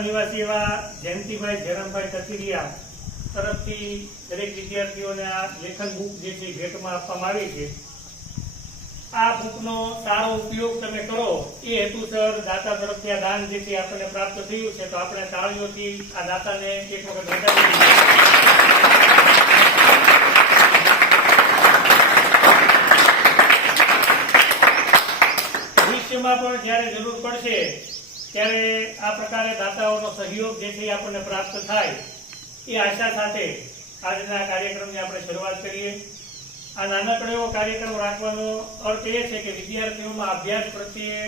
નિવાસી એવા જયંતિભાઈ જયરામભાઈ કથિરિયા તરફથી દરેક વિદ્યાર્થીઓને આ લેખન બુક જે છે ભેટમાં આપવામાં આવી છે। આ બુકનો સારો ઉપયોગ તમે કરો એ હેતુસર દાતા તરફથી આ દાન જે છે આપણને પ્રાપ્ત થયું છે, તો આપણે તાળીઓથી આ દાતાને એક વખત વધાવી ભવિષ્યમાં પણ જ્યારે જરૂર પડશે ત્યારે આ પ્રકારે દાતાઓનો સહયોગ જે છે આપણને પ્રાપ્ત થાય એ આશા સાથે આજના કાર્યક્રમની આપણે શરૂઆત કરીએ। આ નાનકડો એવો કાર્યક્રમ રાખવાનો અર્થ એ છે કે વિદ્યાર્થીઓમાં અભ્યાસ પ્રત્યે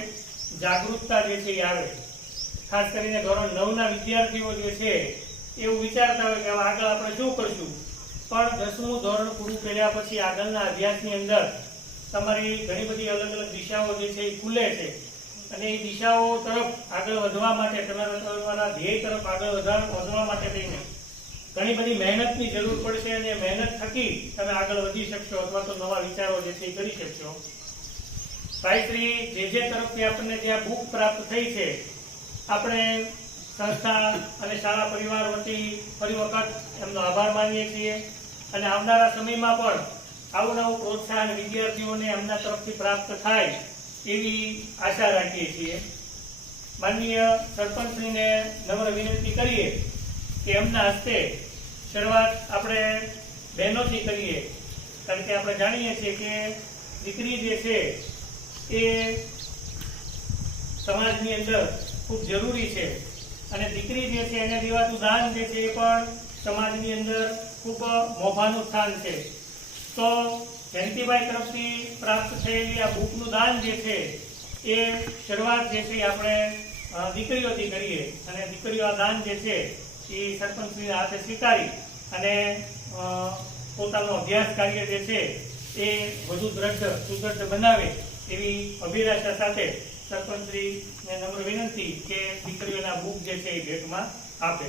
જાગૃતતા જે છે એ આવે। ખાસ કરીને ધોરણ 9 ના વિદ્યાર્થીઓ જે છે એવું વિચારતા હોય કે હવે આગળ આપણે શું કરશું, પણ 10મું ધોરણ પૂરું કર્યા પછી આગળના અભ્યાસની અંદર તમારી ઘણી બધી અલગ અલગ દિશાઓ જે છે એ ખુલે છે અને એ દિશાઓ તરફ આગળ વધવા માટે તમારા ધ્યેય તરફ આગળ વધવા માટે થઈને ઘણી બધી મહેનતની જરૂર પડશે અને મહેનત થકી તમે આગળ વધી શકશો અથવા તો નવા વિચારો જે છે એ કરી શકશો। ભાઈશ્રી જે તરફથી આપણને જે આ બુક પ્રાપ્ત થઈ છે, આપણે સંસ્થા અને શાળા પરિવાર વતી ફરી વખત એમનો આભાર માનીએ છીએ અને આવનારા સમયમાં પણ આવું નવું પ્રોત્સાહન વિદ્યાર્થીઓને એમના તરફથી પ્રાપ્ત થાય એવી આશા રાખીએ છીએ। માનનીય સરપંચશ્રીને નમ્ર વિનંતી કરીએ કે એમના હસ્તે શરૂઆત આપણે બહેનોથી કરીએ, કારણ કે આપણે જાણીએ છીએ કે દીકરી જે છે એ સમાજની અંદર ખૂબ જરૂરી છે અને દીકરી જે છે એને દેવાતું દાન જે છે એ પણ સમાજની અંદર ખૂબ મોભાનું સ્થાન છે। તો જયંતિભાઈ તરફથી પ્રાપ્ત થયેલી આ બુકનું દાન જે છે એ શરૂઆત જે છે આપણે દીકરીઓથી કરીએ અને દીકરીઓ આ દાન જે છે એ સરપંચના હાથે સ્વીકારી અને પોતાનો અભ્યાસ કાર્ય જે છે એ વધુ સુદૃઢ બનાવે એવી અભિલાષા સાથે સરપંચશ્રીને નમ્ર વિનંતી કે દીકરીઓના બુક જે છે એ ભેટમાં આપે।